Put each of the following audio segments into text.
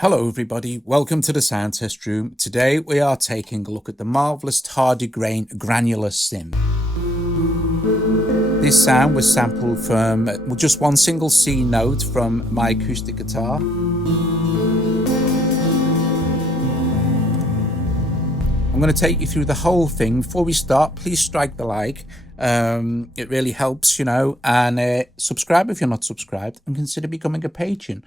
Hello everybody, welcome to the sound test room. Today we are taking a look at the marvellous Tardigrain Granular synth. This sound was sampled from just one single C note from my acoustic guitar. I'm going to take you through the whole thing. Before we start, please strike the like. It really helps, and subscribe if you're not subscribed, and consider becoming a patron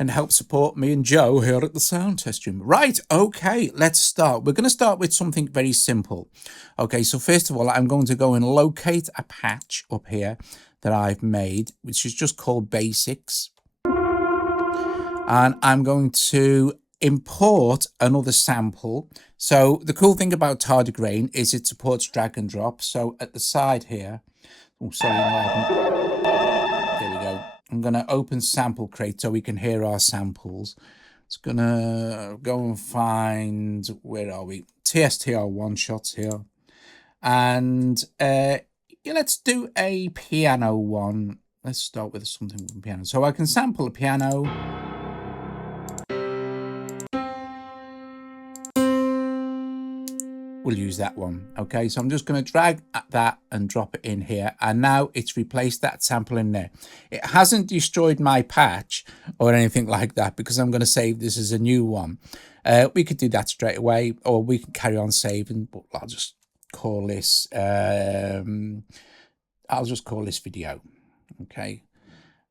and help support me and Joe here at the sound test room. Right, okay, let's start. We're going to start with something very simple. Okay, so first of all, I'm going to go and locate a patch up here that I've made, which is just called Basics. And I'm going to import another sample. So the cool thing about Tardigrain is it supports drag and drop. So at the side here, oh sorry, no, I haven't. There we go. I'm going to open Sample Crate so we can hear our samples. It's going to go and find, where are we? TSTR one shots here. And yeah, let's do a piano one. Let's start with something with piano. So I can sample a piano. We'll use that one. Okay, so I'm just going to drag that and drop it in here, and now it's replaced that sample in there. It hasn't destroyed my patch or anything like that because I'm going to save this as a new one. We could do that straight away, or we can carry on saving, but I'll just call this video. Okay,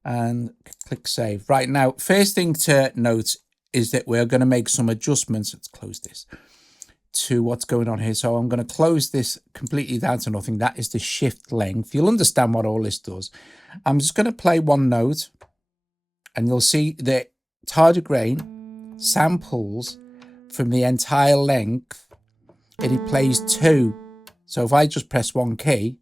and click save. Right, now first thing to note is that we're going to make some adjustments. Let's close this to what's going on here. So I'm going to close this completely down to nothing. That is the shift length. You'll understand what all this does. I'm just going to play one note and you'll see that Tardigrain samples from the entire length and it plays two. So if I just press one key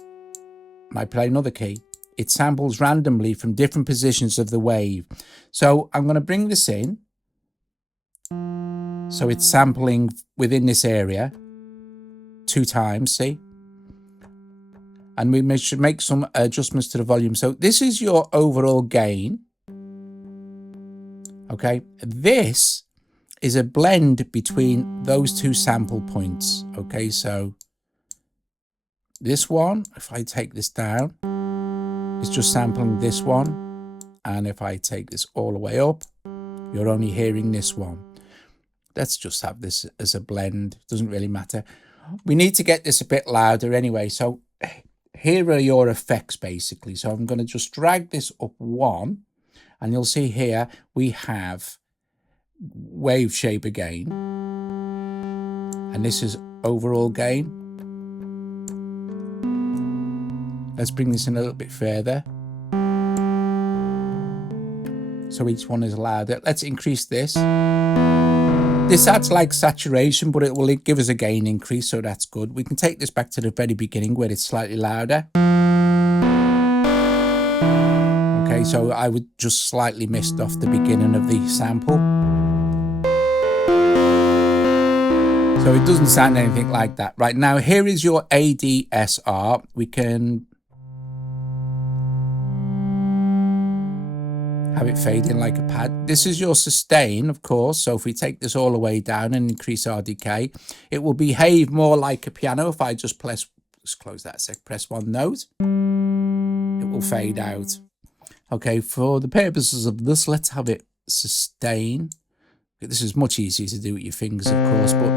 and I play another key, it samples randomly from different positions of the wave. So I'm going to bring this in. So it's sampling within this area 2 times, see? And we should make some adjustments to the volume. So this is your overall gain. Okay, this is a blend between those 2 sample points. Okay, so this one, if I take this down, it's just sampling this one. And if I take this all the way up, you're only hearing this one. Let's just have this as a blend. Doesn't really matter. We need to get this a bit louder anyway. So here are your effects basically. So I'm going to just drag this up one. And you'll see here we have wave shape again. And this is overall gain. Let's bring this in a little bit further. So each one is louder. Let's increase this. This adds like saturation, but it will give us a gain increase, so that's good. We can take this back to the very beginning where it's slightly louder. Okay, so I would just slightly missed off the beginning of the sample. So it doesn't sound anything like that. Right, now here is your ADSR. We can have it fade in like a pad. This is your sustain, of course. So if we take this all the way down and increase our decay, it will behave more like a piano. If I just let's close that a sec, press one note, it will fade out. Okay, for the purposes of this, let's have it sustain. This is much easier to do with your fingers, of course, but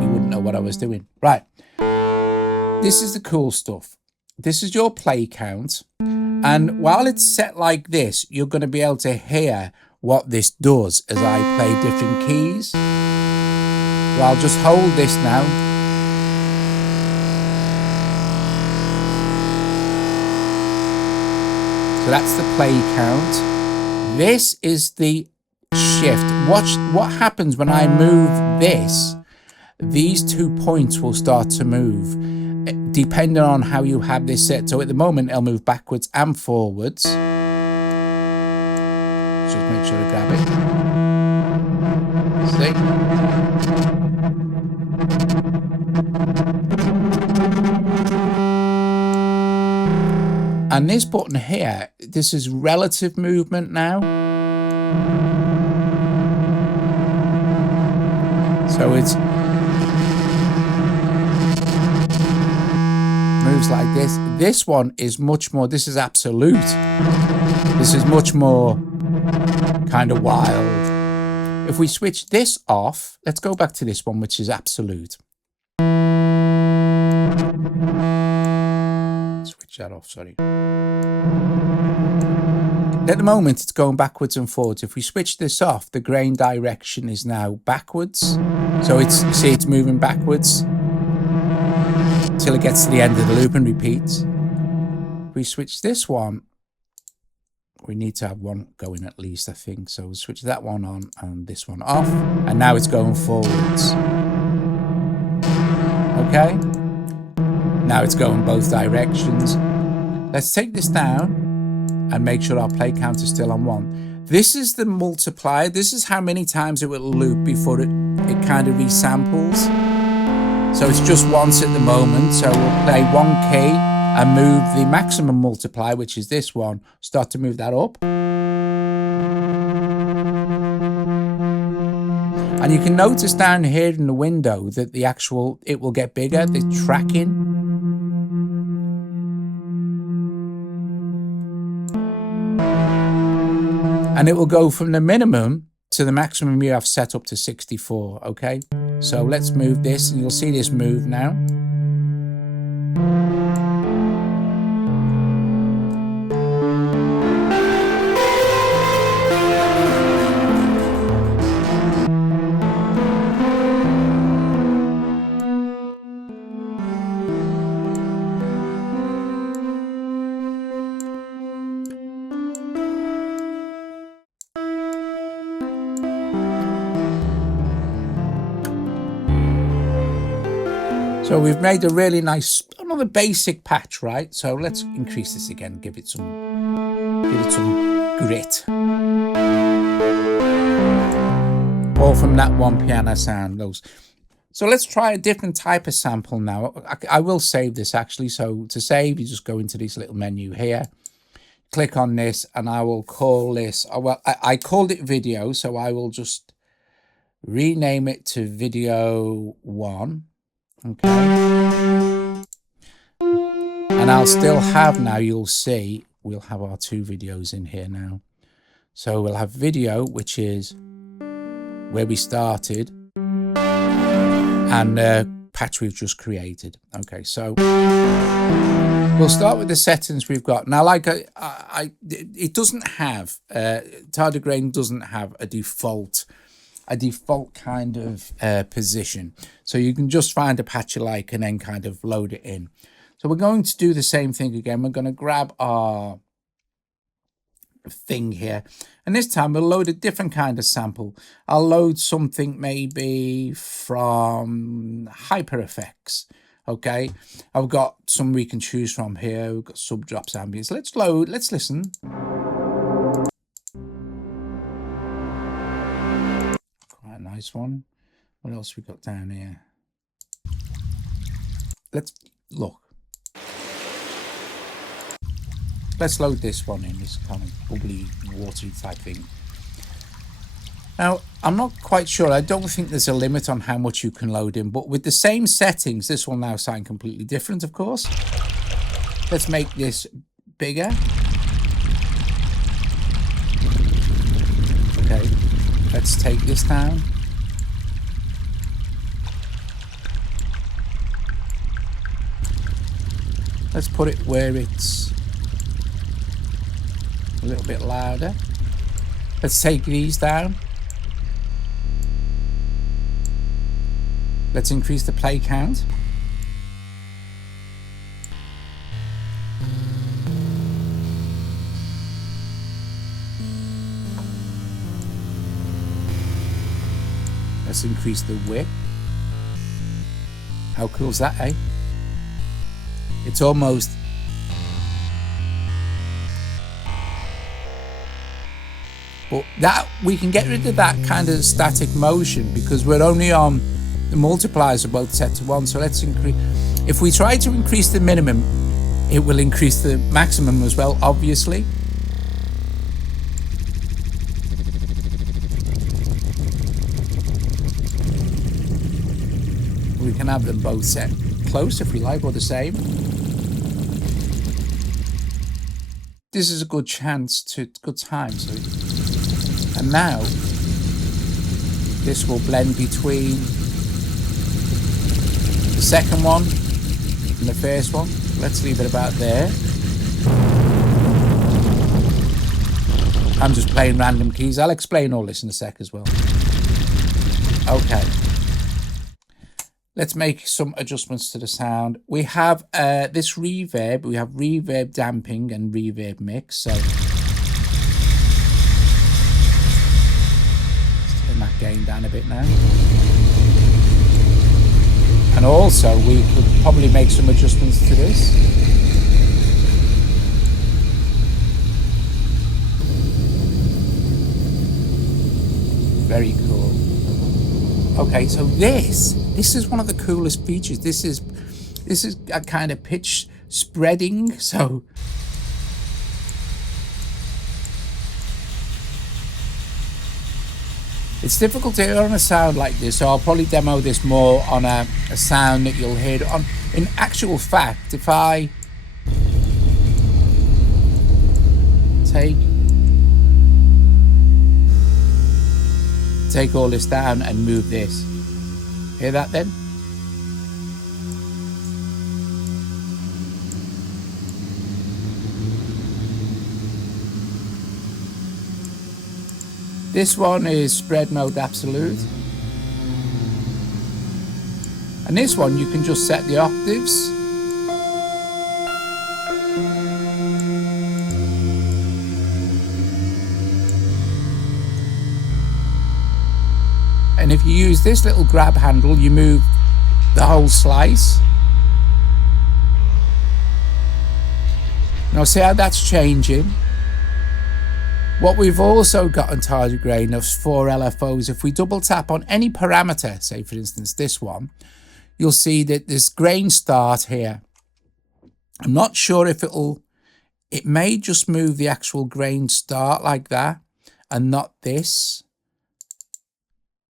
you wouldn't know what I was doing. Right, this is the cool stuff. This is your play count. And while it's set like this, you're going to be able to hear what this does as I play different keys. So I'll just hold this now. So that's the play count. This is the shift. Watch what happens when I move this. These 2 points will start to move, depending on how you have this set. So at the moment, it'll move backwards and forwards. Just make sure to grab it. See? And this button here, this is relative movement now. So it moves like this. This one is much more, this is absolute. This is much more kind of wild. If we switch this off, let's go back to this one, which is absolute. Switch that off, sorry. At the moment, it's going backwards and forwards. If we switch this off, the grain direction is now backwards. So it's, you see, it's moving backwards till it gets to the end of the loop and repeats. If we switch this one, we need to have one going at least, I think. So we'll switch that one on and this one off. And now it's going forwards. Okay. Now it's going both directions. Let's take this down and make sure our play count is still on 1. This is the multiplier. This is how many times it will loop before it kind of resamples. So it's just once at the moment. So we'll play 1 key and move the maximum multiply, which is this one, start to move that up. And you can notice down here in the window that the actual, it will get bigger, the tracking. And it will go from the minimum to the maximum you have set up to 64, okay? So let's move this, and you'll see this move now. So we've made a really nice, another basic patch, right? So let's increase this again, give it some grit. All from that one piano sound. Those. So let's try a different type of sample now. I will save this actually. So to save, you just go into this little menu here, click on this, and I will call this, well, I called it video, so I will just rename it to video 1. Okay, and I'll still have, now you'll see we'll have our 2 videos in here now. So we'll have video, which is where we started, and patch we've just created. Okay, so we'll start with the settings we've got now. Like it doesn't have Tardigrain doesn't have a default kind of position, so you can just find a patch you like and then kind of load it in. So we're going to do the same thing again. We're going to grab our thing here, and this time we'll load a different kind of sample. I'll load something maybe from Hyper Effects. Okay, I've got some we can choose from here. We've got subdrops, ambience. Let's listen. Nice one. What else we got down here? Let's look. Let's load this one in, this kind of bubbly, watery type thing. Now, I'm not quite sure. I don't think there's a limit on how much you can load in, but with the same settings, this will now sound completely different, of course. Let's make this bigger. Okay, let's take this down. Let's put it where it's a little bit louder. Let's take these down. Let's increase the play count. Let's increase the width. How cool is that, eh? It's almost, but that we can get rid of that kind of static motion because we're only on, the multipliers are both set to 1. So let's increase. If we try to increase the minimum, it will increase the maximum as well, obviously. we can have them both set close if we like, or the same. This is a good time. And now this will blend between the second one and the first one. Let's leave it about there. I'm just playing random keys. I'll explain all this in a sec as well. Okay. Let's make some adjustments to the sound. We have this reverb. We have reverb damping and reverb mix. So let's turn that gain down a bit now. And also we could probably make some adjustments to this. Very cool. Okay, so this is one of the coolest features. This is a kind of pitch spreading. So it's difficult to hear on a sound like this, so I'll probably demo this more on a sound that you'll hear on. In actual fact, if I take all this down and move this, hear that then? This one is spread mode absolute. And this one you can just set the octaves. And if you use this little grab handle, you move the whole slice. Now see how that's changing? What we've also got on Tardigrain of 4 LFOs, if we double tap on any parameter, say for instance this one, you'll see that there's grain start here. I'm not sure if it may just move the actual grain start like that and not this.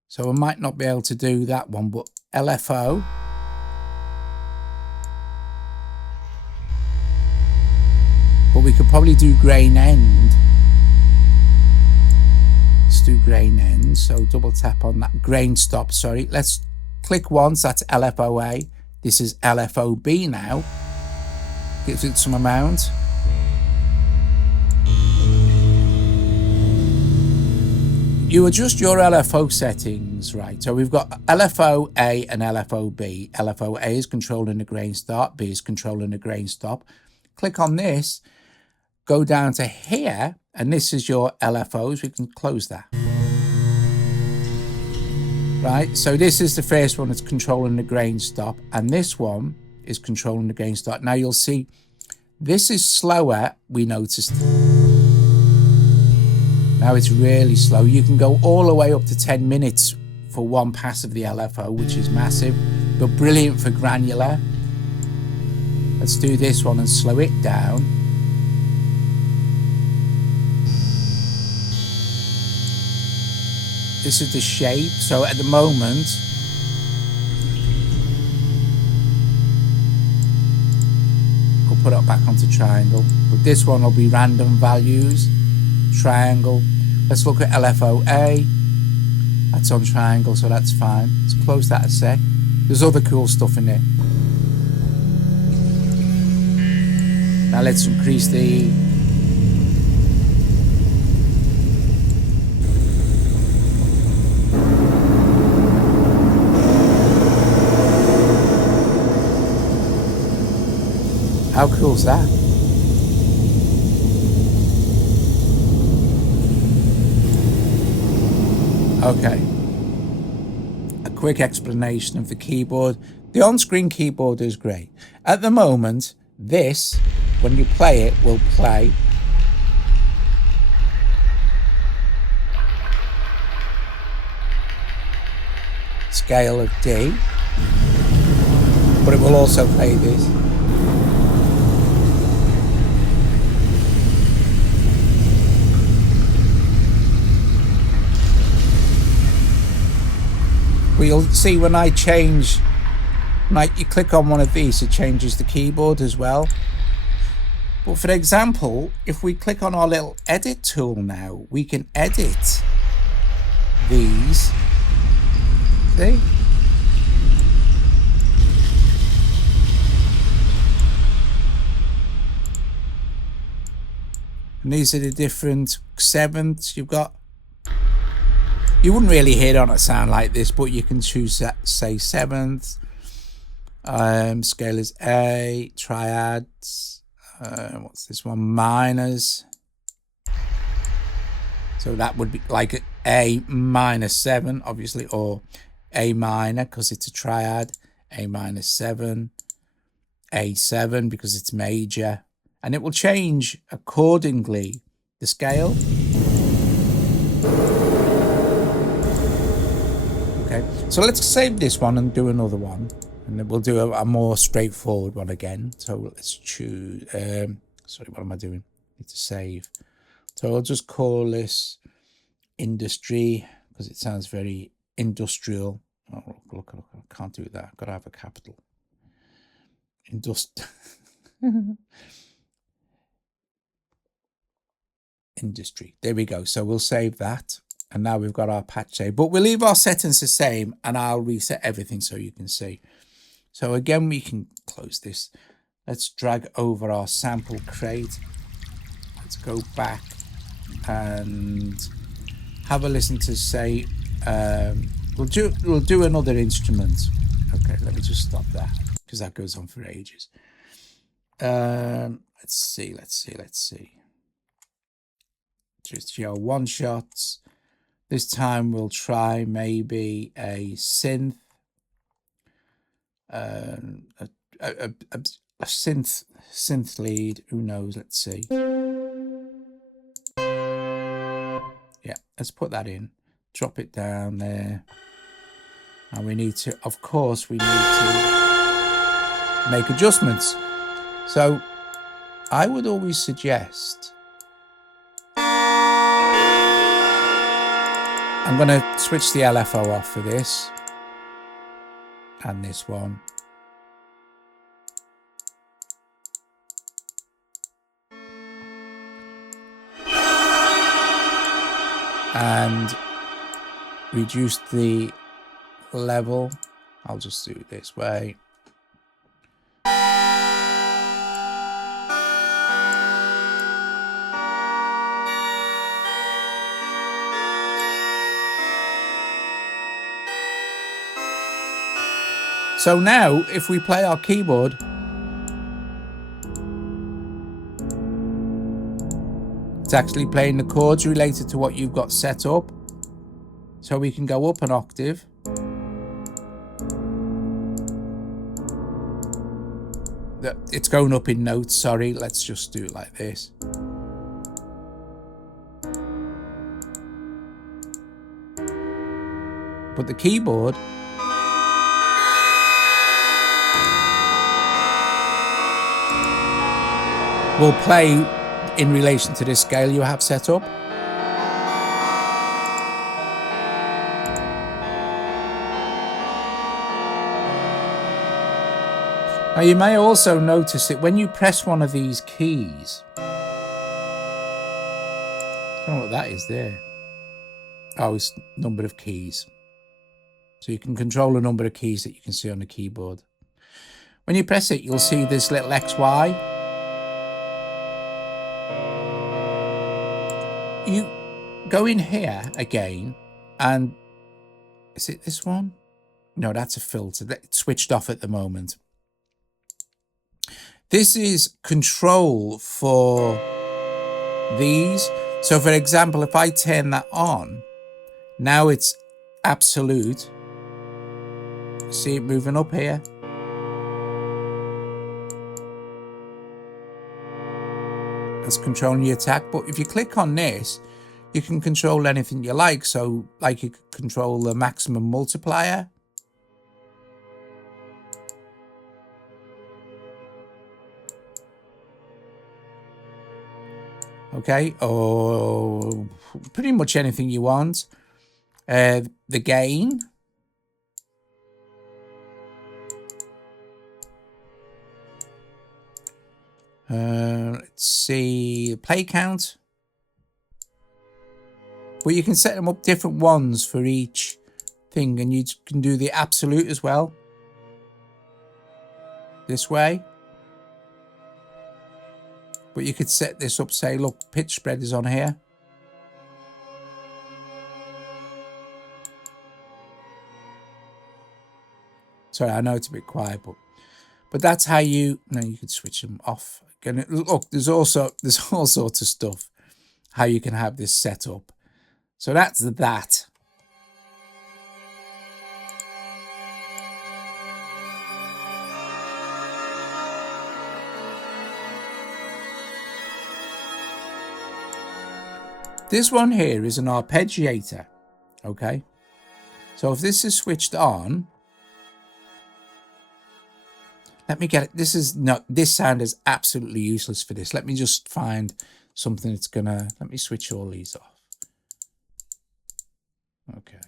So I might not be able to do that one, but LFO. But we could probably do grain end. Let's do grain end. So double tap on that grain stop, sorry. Let's click once, that's LFOA. This is LFOB now. Gives it some amount. You adjust your LFO settings, right? So we've got LFOA and LFOB. LFOA is controlling the grain start, B is controlling the grain stop. Click on this, go down to here, and this is your LFOs. We can close that. Right, so this is the first one that's controlling the grain stop, and this one is controlling the grain start. Now you'll see this is slower, we noticed. Now it's really slow. You can go all the way up to 10 minutes for one pass of the LFO, which is massive, but brilliant for granular. Let's do this one and slow it down. This is the shape. So at the moment, we'll put it back onto triangle, but this one will be random values. Triangle. Let's look at LFOA. That's on triangle, so that's fine. Let's close that a sec. There's other cool stuff in there. Now let's increase the how cool is that? Okay, a quick explanation of the keyboard. The on-screen keyboard is great. At the moment, this, when you play it, will play. Scale of D, but it will also play this. We'll see when I change Like you click on one of these, it changes the keyboard as well. But for example, if we click on our little edit tool now, we can edit these. See? And these are the different sevenths you've got. You wouldn't really hear it on a sound like this, but you can choose that, say sevenths. Scale is A, triads. What's this one? Minors. So that would be like A minor 7, obviously, or A minor because it's a triad. A minor 7, A7 because it's major. And it will change accordingly the scale. Okay, so let's save this one and do another one. And then we'll do a more straightforward one again. So let's choose, sorry, what am I doing? Need to save. So I'll just call this industry because it sounds very industrial. Oh, look, I can't do that. I've got to have a capital. Industry. There we go. So we'll save that. And now we've got our patch save. But we'll leave our settings the same and I'll reset everything so you can see. So again, we can close this. Let's drag over our sample crate. Let's go back and have a listen to say, we'll do another instrument. Okay, let me just stop that because that goes on for ages. Let's see. Just your one shots. This time we'll try maybe a synth, a synth lead. Who knows? Let's see. Yeah, let's put that in. Drop it down there. And we need to, of course, we need to make adjustments. So I would always suggest, I'm going to switch the LFO off for this and this one. And reduce the level. I'll just do it this way. So now, if we play our keyboard, it's actually playing the chords related to what you've got set up. So we can go up an octave. It's going up in notes, sorry. Let's just do it like this. But the keyboard will play in relation to this scale you have set up. Now you may also notice that when you press one of these keys, I don't know what that is there. Oh, it's number of keys. So you can control the number of keys that you can see on the keyboard. When you press it, you'll see this little XY. You go in here again, and is it this one? No, that's a filter. It's switched off at the moment. This is control for these. So for example, if I turn that on, now it's absolute. See it moving up here. That's controlling your attack. But if you click on this, you can control anything you like. So like you could control the maximum multiplier. Okay, or pretty much anything you want. The gain. Let's see, play count. Well, you can set them up different ones for each thing, and you can do the absolute as well. This way. But you could set this up, say, look, pitch spread is on here. Sorry, I know it's a bit quiet, but that's how you could switch them off. Again, look, there's all sorts of stuff how you can have this set up. So that's that. This one here is an arpeggiator, okay? So if this is switched on, let me get it. This sound is absolutely useless for this. Let me just find something that's gonna, let me switch all these off. Okay.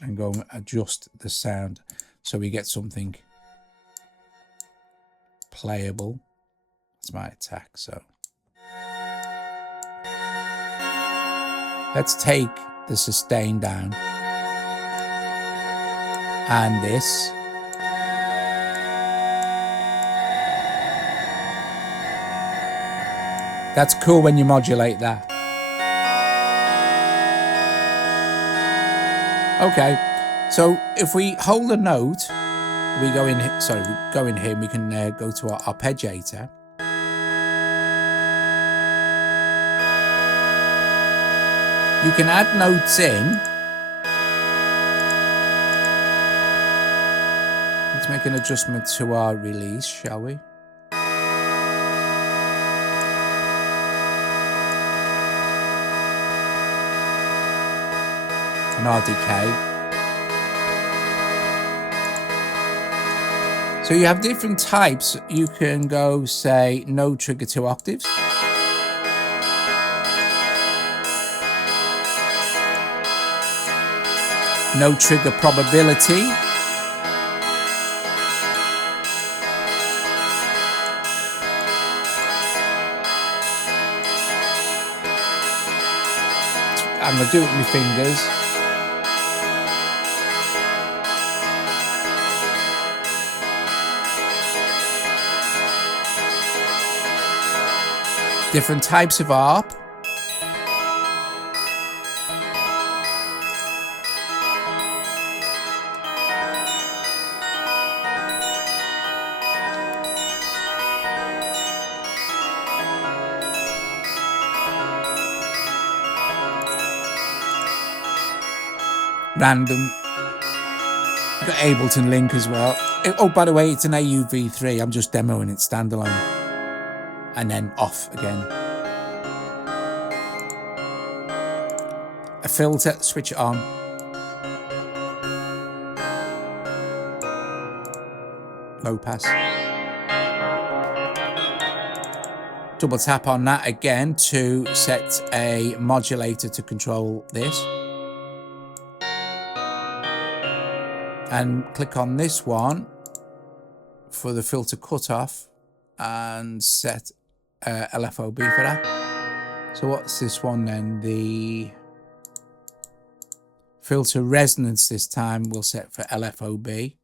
And go and adjust the sound so we get something playable. That's my attack. So let's take the sustain down and this. That's cool when you modulate that. Okay, so if we hold a note, we go in, sorry, we go in here and we can go to our arpeggiator. You can add notes in. Let's make an adjustment to our release, shall we? And our decay. So you have different types. You can go, say, no trigger 2 octaves. No trigger probability. I'm going to do it with my fingers. Different types of ARP. Random. Got Ableton Link as well. Oh, by the way, it's an AUV3. I'm just demoing it standalone. And then off again. A filter, switch it on. Low pass. Double tap on that again to set a modulator to control this. And click on this one for the filter cutoff and set LFOB for that. So what's this one then? The filter resonance this time we'll set for LFOB.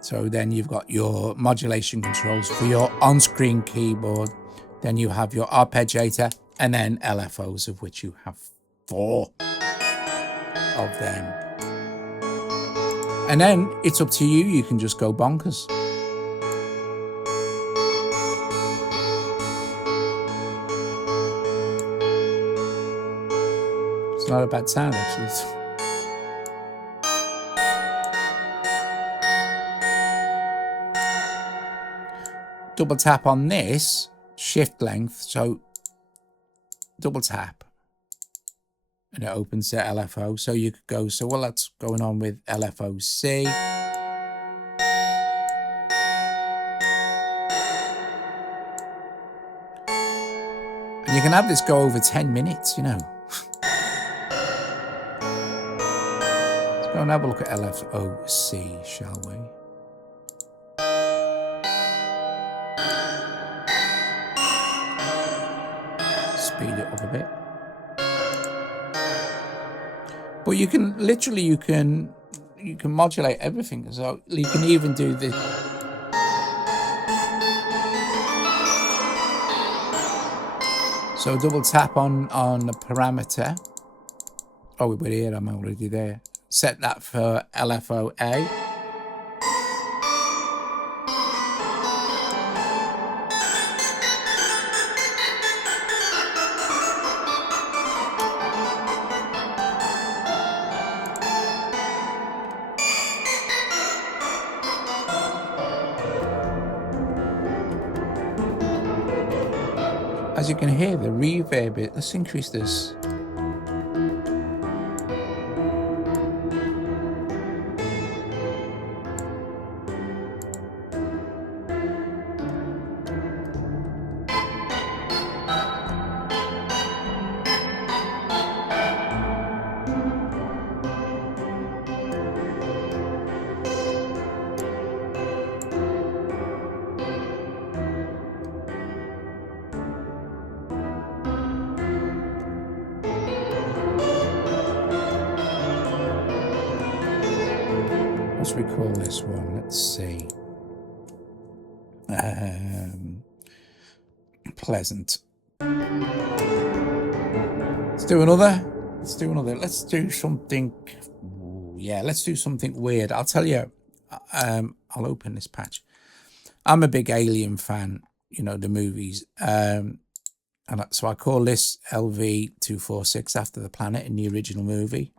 So then you've got your modulation controls for your on-screen keyboard. Then you have your arpeggiator and then LFOs, of which you have 4 of them. And then it's up to you. You can just go bonkers. It's not a bad sound, actually. Double tap on this, shift length, so double tap. and it opens the LFO. So you could go, so well, that's going on with LFO C. And you can have this go over 10 minutes, you know. Let's go and have a look at LFO C, shall we? Speed it up a bit. But you can literally, you can modulate everything. So you can even do the double tap on the parameter. Oh, we're here. I'm already there. Set that for LFO A. As you can hear, the reverb, let's increase this. Let's recall this one. Let's see. Pleasant. Let's do another. Let's do something. Ooh, yeah, let's do something weird. I'll tell you. I'll open this patch. I'm a big Alien fan. You know, the movies. And so I call this LV-246 after the planet in the original movie.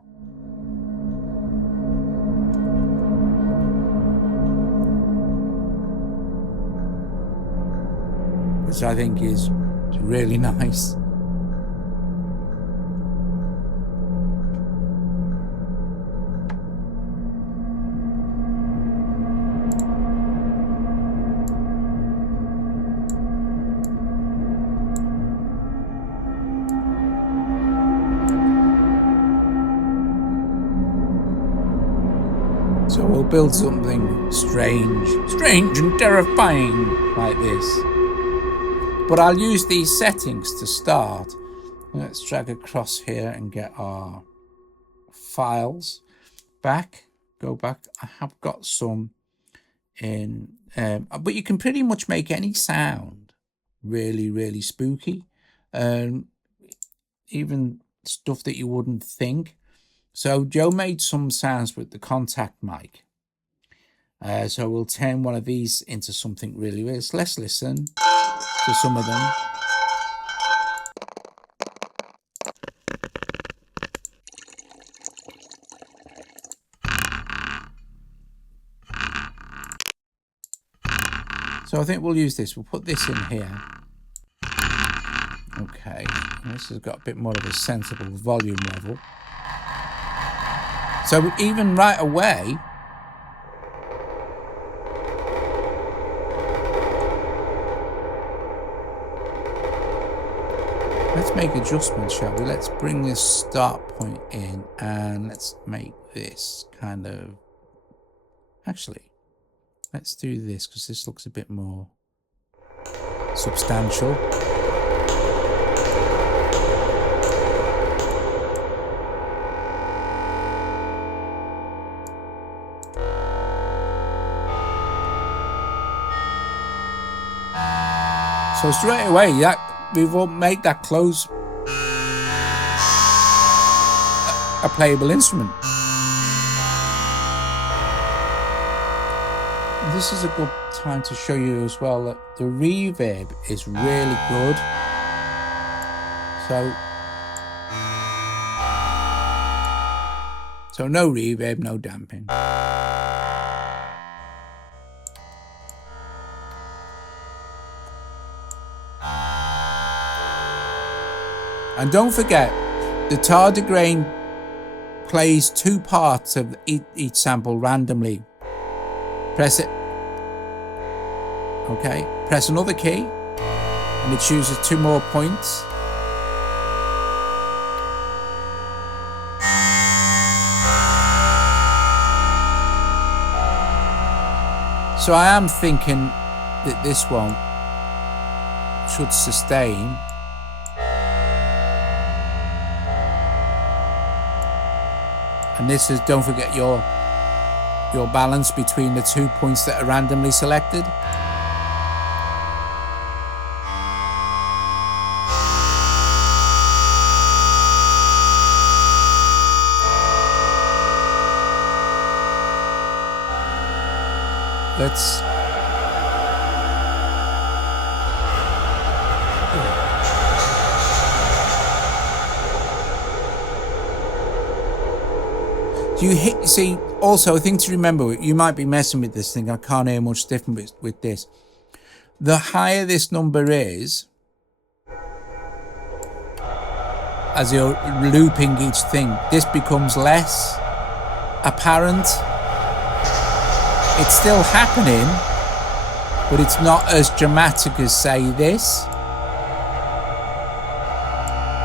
Which I think is really nice. So we'll build something strange and terrifying like this. But I'll use these settings to start. Let's drag across here and get our files back. Go back. I have got some in, but you can pretty much make any sound really, really spooky. Even stuff that you wouldn't think. So Joe made some sounds with the contact mic. So we'll turn one of these into something really weird. So let's listen to some of them. So I think we'll use this. We'll put this in here. Okay, this has got a bit more of a sensible volume level. So even right away, let's make adjustments, shall we? Let's bring this start point in and let's make this kind of... Actually, let's do this because this looks a bit more substantial. So straight away, we will make that close a playable instrument. This is a good time to show you as well that the reverb is really good. So no reverb, no damping. And don't forget, The Tardigrain plays 2 parts of each sample randomly. Press it. Okay. Press another key and it chooses 2 more points. So I am thinking that this one should sustain. And this is, don't forget your balance between the 2 points that are randomly selected. Let's see, also a thing to remember, you might be messing with this thing, I can't hear much different with this. The higher this number is, as you're looping each thing, this becomes less apparent. It's still happening, but it's not as dramatic as, say, this.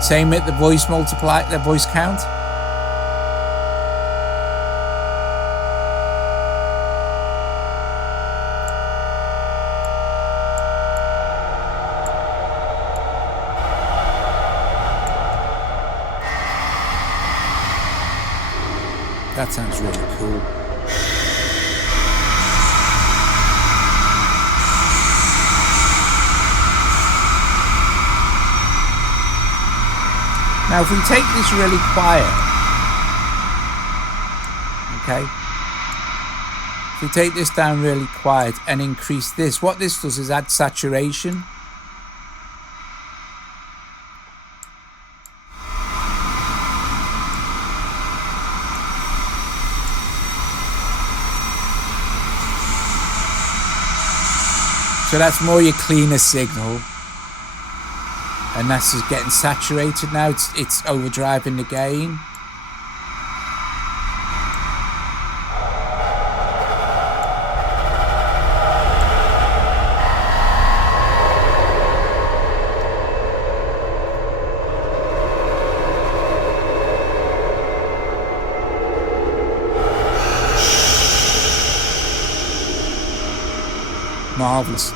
Same with the voice multiply, the voice count. That sounds really cool. Now, if we take this really quiet, okay, if we take this down really quiet and increase this, what this does is add saturation. So that's more your cleaner signal. And that's just getting saturated now. It's overdriving the gain. Marvelous.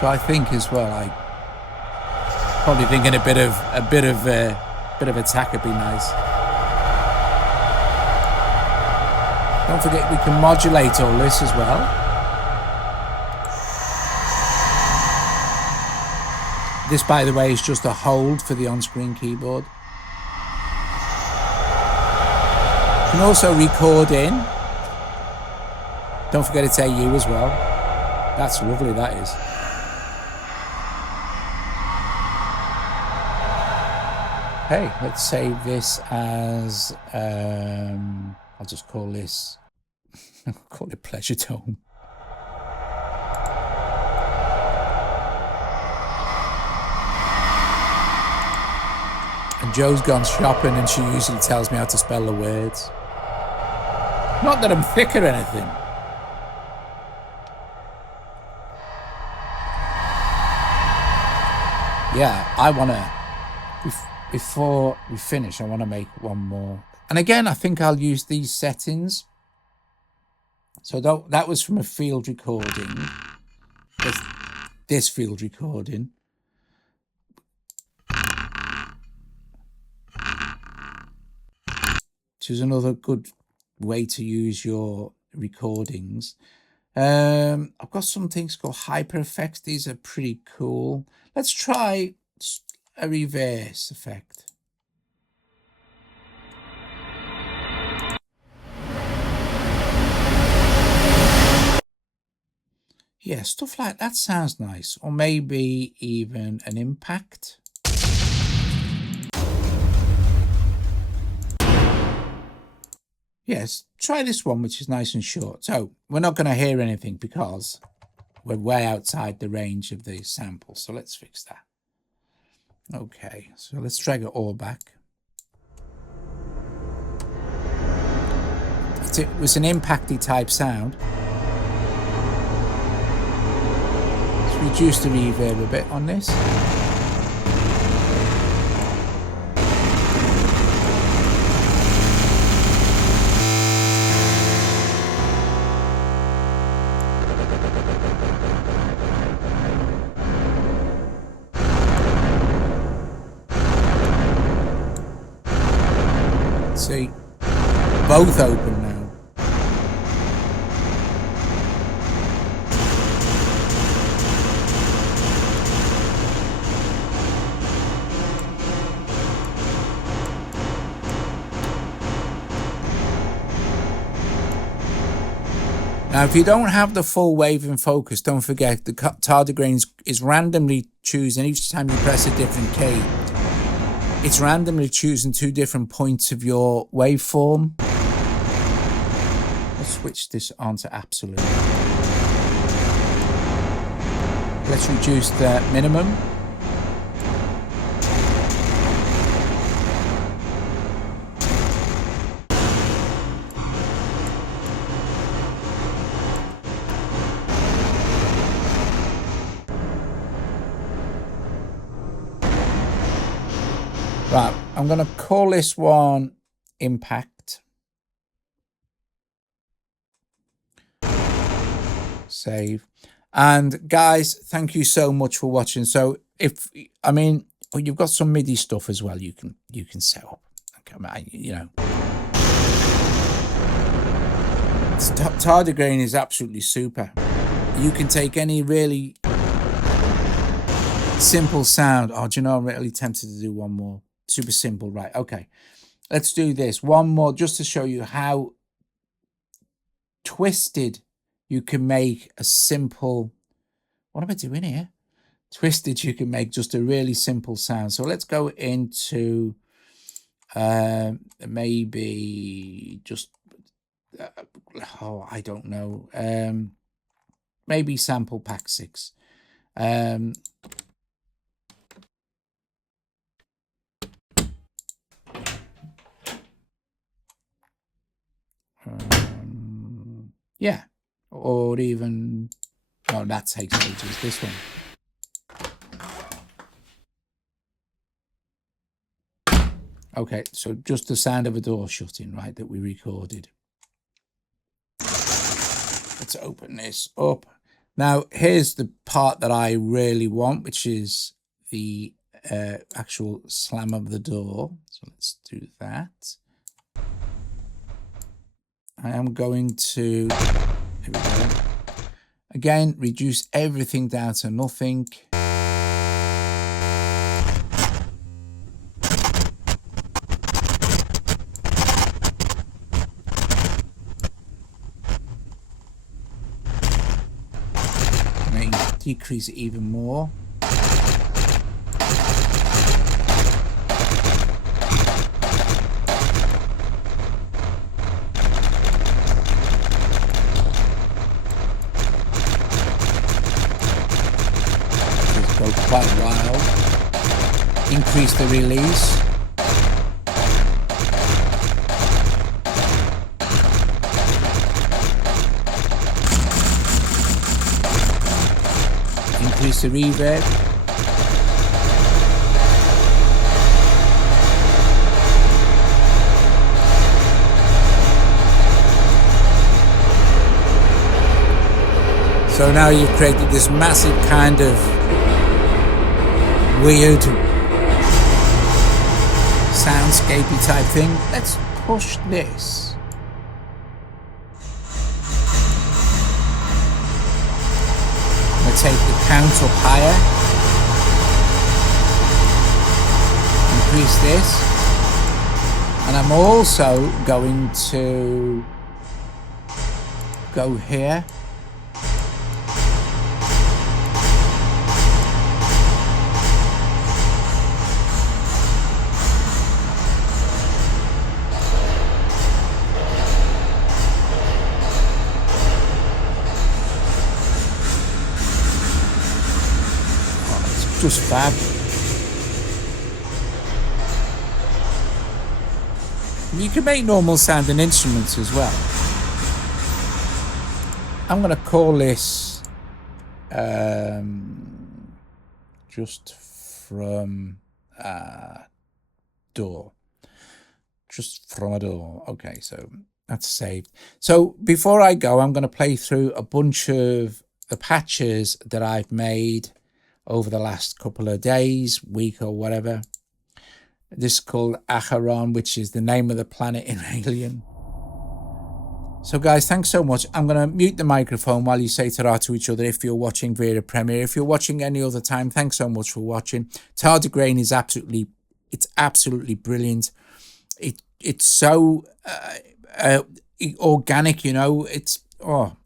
So I think as well, I probably thinking a bit of attack would be nice. Don't forget we can modulate all this as well. This, by the way, is just a hold for the on-screen keyboard. You can also record in. Don't forget it's AU as well. That's lovely, that is. Okay, let's save this as, I'll just call this, I'll call it Pleasure Tone. And Joe's gone shopping and she usually tells me how to spell the words. Not that I'm thick or anything. Yeah, I want to, before we finish, I want to make one more. And again, I think I'll use these settings. So that was from a field recording. This field recording. Which is another good way to use your recordings. I've got some things called hyper effects. These are pretty cool. Let's try a reverse effect. Yeah, stuff like that sounds nice. Or maybe even an impact. Yes, try this one, which is nice and short. So we're not going to hear anything because we're way outside the range of the sample. So let's fix that. Okay, so let's drag it all back. It was an impacty type sound. Let's reduce the reverb a bit on this. See, both open now. Now, if you don't have the full wave in focus, don't forget the Tardigrain is randomly choosing each time you press a different key. It's randomly choosing 2 different points of your waveform. Let's switch this on to absolute. Let's reduce the minimum. Right, I'm going to call this one Impact. Save. And guys, thank you so much for watching. So you've got some MIDI stuff as well you can set up. Okay, you know. Tardigrain is absolutely super. You can take any really simple sound. Oh, do you know, I'm really tempted to do one more. Super simple, right? Okay, let's do this one more just to show you how twisted you can make a simple, what am I doing here? Twisted you can make just a really simple sound. So let's go into maybe just I don't know, maybe sample pack 6. Yeah, or even, oh, that takes ages, this one. Okay, so just the sound of a door shutting, right, that we recorded. Let's open this up. Now, here's the part that I really want, which is the actual slam of the door. So let's do that. I am going to, here we go. Again, reduce everything down to nothing. Maybe decrease it even more. Quite wild. Increase the release. Increase the reverb. So now you've created this massive kind of weird soundscapey type thing. Let's push this. I'm going to take the count up higher. Increase this. And I'm also going to go here. just fab. You can make normal sounding instruments as well. I'm going to call this just from a door. Just from a door. Okay, so that's saved. So before I go, I'm going to play through a bunch of the patches that I've made over the last couple of days, week or whatever. This is called Acheron, which is the name of the planet in Alien. So guys, thanks so much. I'm going to mute the microphone while you say ta-ra to each other if you're watching via Premiere. If you're watching any other time, thanks so much for watching. Tardigrain is absolutely brilliant. It's so organic, you know. It's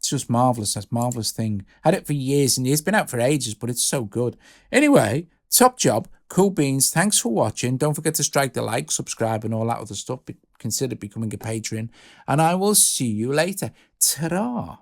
just marvelous. That's a marvelous thing. Had it for years and years. Been out for ages, but it's so good. Anyway, top job. Cool beans. Thanks for watching. Don't forget to strike the like, subscribe, and all that other stuff. Consider becoming a patron. And I will see you later. Ta-ra.